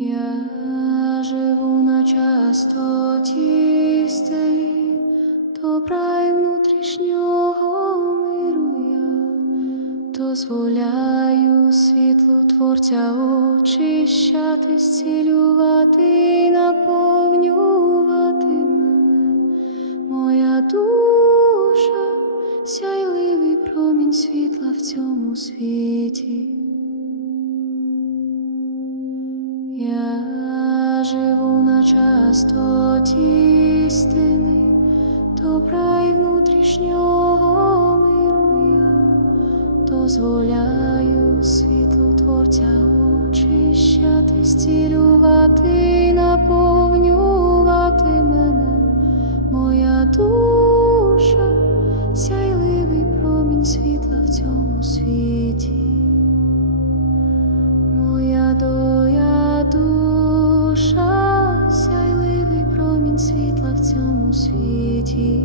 Я живу на частоті істини, добра і внутрішнього миру я дозволяю світлу творця очищати, зцілювати і наповнювати мене, моя душа, сяйливий промінь світла в цьому світі. Я живу на частоті істини, добра внутрішнього миру дозволяю світлу творця очищати, зцілювати і наповнювати мене, моя душа, сяйливий промінь світла в цьому світі. Світі.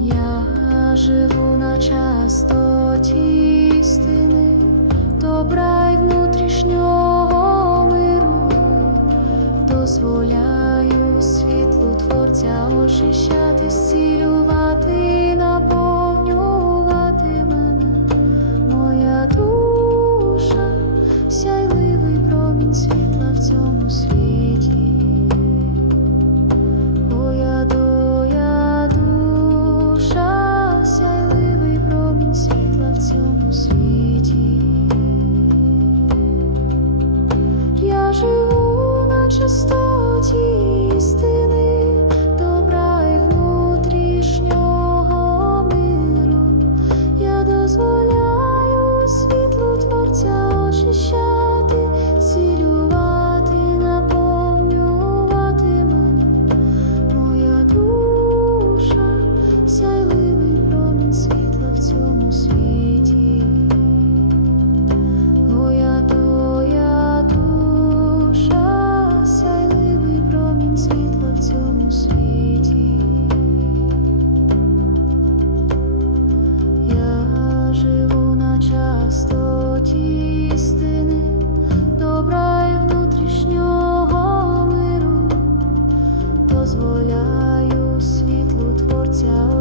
Я живу на частоті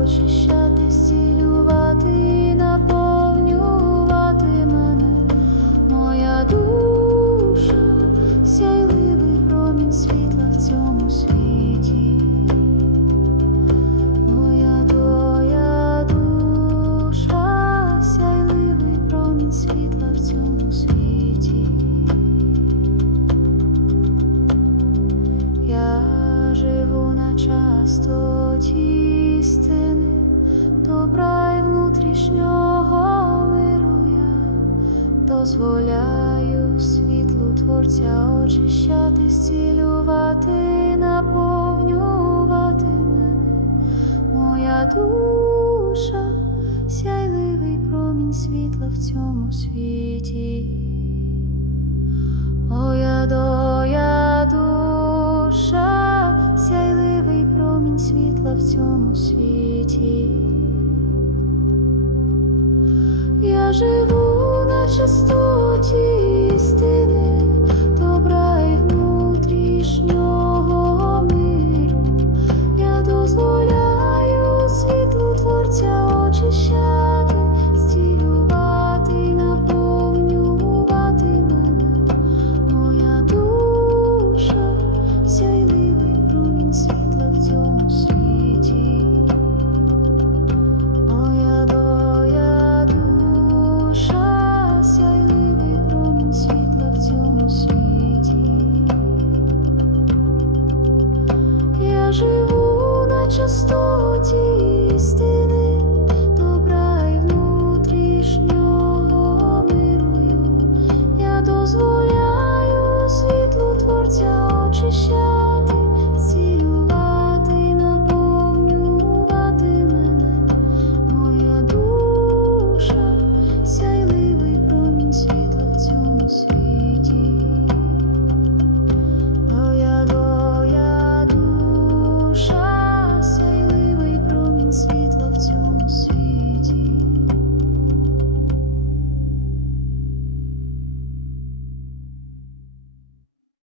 очищати, зцілювати і наповнювати мене, моя душа, сяйливий промінь світла в цьому світі. Моя твоя душа, сяйливий промінь світла в цьому світі. Я живу на частоті істини, очищати, зцілювати, наповнювати мене. Моя душа, сяйливий промінь світла в цьому світі. Моя доя душа, сяйливий промінь світла в цьому світі. Я живу на частоті істини,